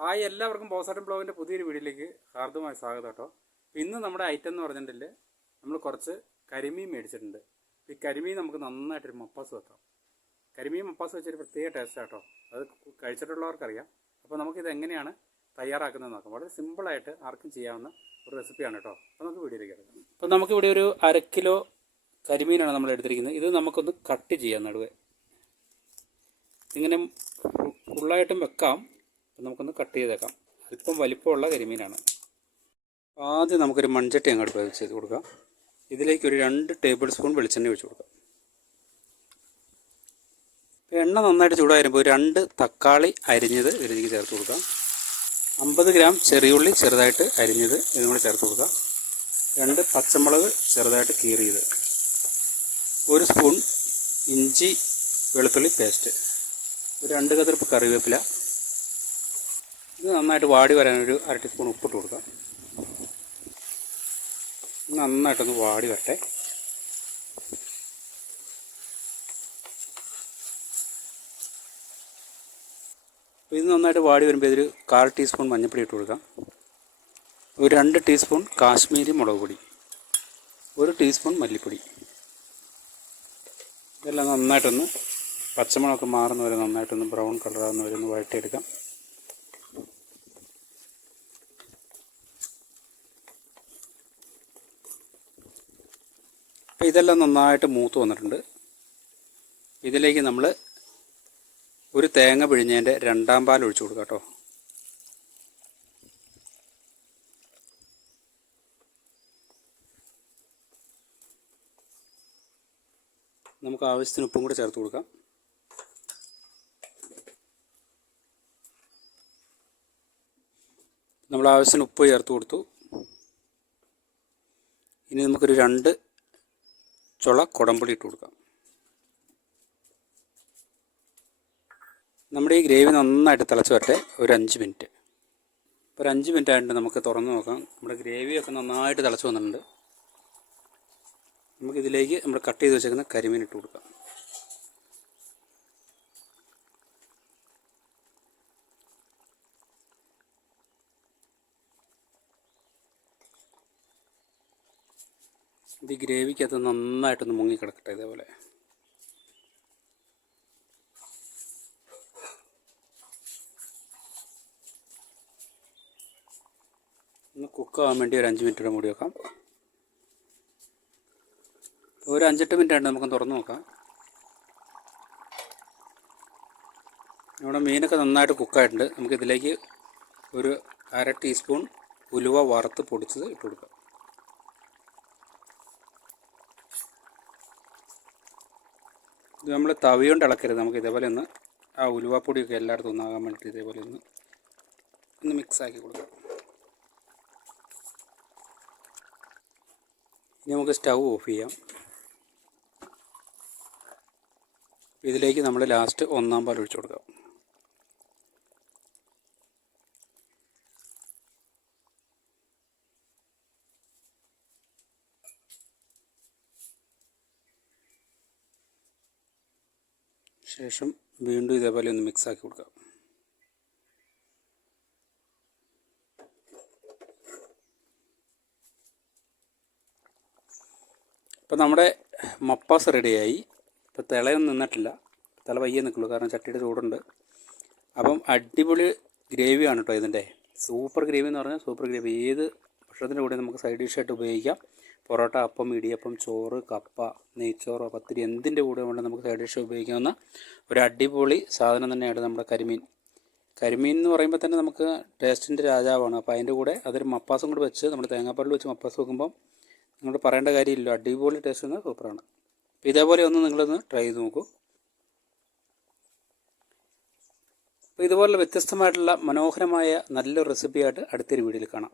Hi എല്ലാവർക്കും ബോസാട്ടൻ ബ്ലോഗിന്റെ പുതിയൊരു വീഡിയോയിലേക്ക് ഹാർദമായ സ്വാഗതം കേട്ടോ. ഇന്ന് നമ്മുടെ ഐറ്റം എന്ന് പറഞ്ഞിട്ടുണ്ടെങ്കിൽ നമ്മൾ കുറച്ച് കരിമീൻ മേടിച്ചിട്ടുണ്ട്. ഈ കരിമീൻ നമുക്ക് നന്നായിട്ടൊരു മപ്പാസ് വെക്കാം. കരിമീൻ മപ്പാസ് വെച്ചൊരു പ്രത്യേക ടേസ്റ്റ് കേട്ടോ. അത് കഴിച്ചിട്ടുള്ളവർക്കറിയാം. അപ്പോൾ നമുക്കിത് എങ്ങനെയാണ് തയ്യാറാക്കുന്നത് നോക്കാം. വളരെ സിമ്പിളായിട്ട് ആർക്കും ചെയ്യാവുന്ന ഒരു റെസിപ്പിയാണ് കേട്ടോ. അപ്പോൾ നമുക്ക് വീഡിയോയിലേക്ക് എടുക്കാം അപ്പോൾ നമുക്കിവിടെ ഒരു അര കിലോ കരിമീനാണ് നമ്മൾ എടുത്തിരിക്കുന്നത്. ഇത് നമുക്കൊന്ന് കട്ട് ചെയ്യാം നടുവേ. ഇങ്ങനെ ഫുള്ളായിട്ടും വെക്കാം. നമുക്കൊന്ന് കട്ട് ചെയ്തേക്കാം. അല്പം വലിപ്പമുള്ള കരിമീനാണ്. ആദ്യം നമുക്കൊരു മൺചട്ടി അങ്ങോട്ട് വെച്ച് ചെയ്ത് കൊടുക്കാം. ഇതിലേക്ക് ഒരു രണ്ട് ടേബിൾ സ്പൂൺ വെളിച്ചെണ്ണ ഒഴിച്ച് കൊടുക്കാം. എണ്ണ നന്നായിട്ട് ചൂടായി വരുമ്പോൾ രണ്ട് തക്കാളി അരിഞ്ഞത് ഇതിലേക്ക് ചേർത്ത് കൊടുക്കാം. അമ്പത് ഗ്രാം ചെറിയുള്ളി ചെറുതായിട്ട് അരിഞ്ഞത് ഇതും കൂടി ചേർത്ത് കൊടുക്കാം. രണ്ട് പച്ചമുളക് ചെറുതായിട്ട് കീറിയത്. ഒരു സ്പൂൺ ഇഞ്ചി വെളുത്തുള്ളി പേസ്റ്റ്. ഒരു രണ്ട് കതിർപ്പ് കറിവേപ്പില. ഇത് നന്നായിട്ട് വാടി വരാനൊരു അര ടീസ്പൂൺ ഉപ്പിട്ട് കൊടുക്കാം. നന്നായിട്ടൊന്ന് വാടി വരട്ടെ. ഇത് നന്നായിട്ട് വാടി വരുമ്പോൾ ഇതൊരു കാൽ ടീസ്പൂൺ മഞ്ഞൾപ്പൊടി ഇട്ട് കൊടുക്കാം. ഒരു രണ്ട് ടീസ്പൂൺ കാശ്മീരി മുളക് പൊടി. ഒരു ടീസ്പൂൺ മല്ലിപ്പൊടി. ഇതെല്ലാം നന്നായിട്ടൊന്ന് പച്ചമുളകൊക്കെ മാറുന്ന വരെ നന്നായിട്ടൊന്ന് ബ്രൗൺ കളറാകുന്ന വരെ ഒന്ന് വഴറ്റിയെടുക്കാം. അപ്പോൾ ഇതെല്ലാം നന്നായിട്ട് മൂത്ത് വന്നിട്ടുണ്ട്. ഇതിലേക്ക് നമ്മൾ ഒരു തേങ്ങ പിഴിഞ്ഞതിന്റെ രണ്ടാം പാൽ ഒഴിച്ചു കൊടുക്കാം കേട്ടോ. നമുക്ക് ആവശ്യത്തിന് ഉപ്പും കൂടെ ചേർത്ത് കൊടുക്കാം. നമ്മൾ ആവശ്യത്തിന് ഉപ്പ് ചേർത്ത് കൊടുത്തു. ഇനി നമുക്കൊരു രണ്ട് ചുള കുടംപുളി ഇട്ട് കൊടുക്കാം. നമ്മുടെ ഈ ഗ്രേവി നന്നായിട്ട് തിളച്ച് വരട്ടെ ഒരു അഞ്ച് മിനിറ്റ്. ഇപ്പോൾ ഒരു അഞ്ച് മിനിറ്റ് ആയിട്ട് നമുക്ക് തുറന്ന് നോക്കാം. നമ്മുടെ ഗ്രേവിയൊക്കെ നന്നായിട്ട് തിളച്ച് വന്നിട്ടുണ്ട്. നമുക്കിതിലേക്ക് നമ്മൾ കട്ട് ചെയ്ത് വെച്ചേക്കുന്ന കരിമീൻ ഇട്ട് കൊടുക്കാം. ഇത് ഗ്രേവിക്കകത്ത് നന്നായിട്ടൊന്ന് മുങ്ങി കിടക്കട്ടെ ഇതേപോലെ. ഒന്ന് കുക്കാവാൻ വേണ്ടി ഒരു അഞ്ച് മിനിറ്റ് കൂടെ മൂടി വെക്കാം. ഒരു അഞ്ചെട്ട് മിനിറ്റ് ആണ് നമുക്ക് തുറന്ന് നോക്കാം. നമ്മുടെ മീനൊക്കെ നന്നായിട്ട് കുക്കായിട്ടുണ്ട്. നമുക്കിതിലേക്ക് ഒരു അര ടീസ്പൂൺ ഉലുവ വറുത്ത് പൊടിച്ചത് ഇട്ട് കൊടുക്കാം. ഇത് നമ്മൾ തവി കൊണ്ട് ഇളക്കരുത്. നമുക്ക് ഇതേപോലെ ഒന്ന് ആ ഉലുവാപ്പൊടിയൊക്കെ എല്ലായിടത്തും ഒന്നാകാൻ വേണ്ടിയിട്ട് ഇതേപോലെ ഒന്ന് ഒന്ന് മിക്സ് ആക്കി കൊടുക്കാം. ഇനി നമുക്ക് സ്റ്റൗ ഓഫ് ചെയ്യാം. ഇതിലേക്ക് നമ്മൾ ലാസ്റ്റ് ഒന്നാം പാൽ ഒഴിച്ചു കൊടുക്കാം. ശേഷം വീണ്ടും ഇതേപോലെ ഒന്ന് മിക്സ് ആക്കി കൊടുക്കാം. ഇപ്പം നമ്മുടെ മപ്പാസ് റെഡിയായി. ഇപ്പോൾ തിളയൊന്നും നിന്നിട്ടില്ല. തിള വയ്യേ നിൽക്കുള്ളൂ. കാരണം ചട്ടിയുടെ ചൂടുണ്ട്. അപ്പം അടിപൊളി ഗ്രേവിയാണ് കേട്ടോ ഇതിന്റെ. സൂപ്പർ ഗ്രേവി എന്ന് പറഞ്ഞാൽ സൂപ്പർ ഗ്രേവി. ഏത് ഭക്ഷണത്തിന്റെ കൂടെ നമുക്ക് സൈഡ് ഡിഷായിട്ട് ഉപയോഗിക്കാം. പൊറോട്ട അപ്പം ഇടിയപ്പം ചോറ് കപ്പ നെയ്ച്ചോറ് പത്തിരി എന്തിന്റെ കൂടെ കൊണ്ട് നമുക്ക് സൈഡ് ഡിഷ് ഉപയോഗിക്കാവുന്ന ഒരു അടിപൊളി സാധനം തന്നെയാണ് നമ്മുടെ കരിമീൻ. കരിമീൻ എന്ന് പറയുമ്പോൾ തന്നെ നമുക്ക് ടേസ്റ്റിന്റെ രാജാവാണ്. അപ്പോൾ അതിന്റെ കൂടെ അതൊരു മപ്പാസും കൂടെ വെച്ച് നമ്മുടെ തേങ്ങാപ്പാലിൽ വെച്ച് മപ്പാസ് വെക്കുമ്പം നിങ്ങൾ പറയേണ്ട കാര്യമില്ല. അടിപൊളി ടേസ്റ്റ് എന്ന് സൂപ്പറാണ്. അപ്പോൾ ഇതേപോലെ ഒന്ന് നിങ്ങളൊന്ന് ട്രൈ ചെയ്ത് നോക്കൂ. അപ്പോൾ ഇതുപോലുള്ള വ്യത്യസ്തമായിട്ടുള്ള മനോഹരമായ നല്ലൊരു റെസിപ്പിയായിട്ട് അടുത്തൊരു വീഡിയോയിൽ കാണാം.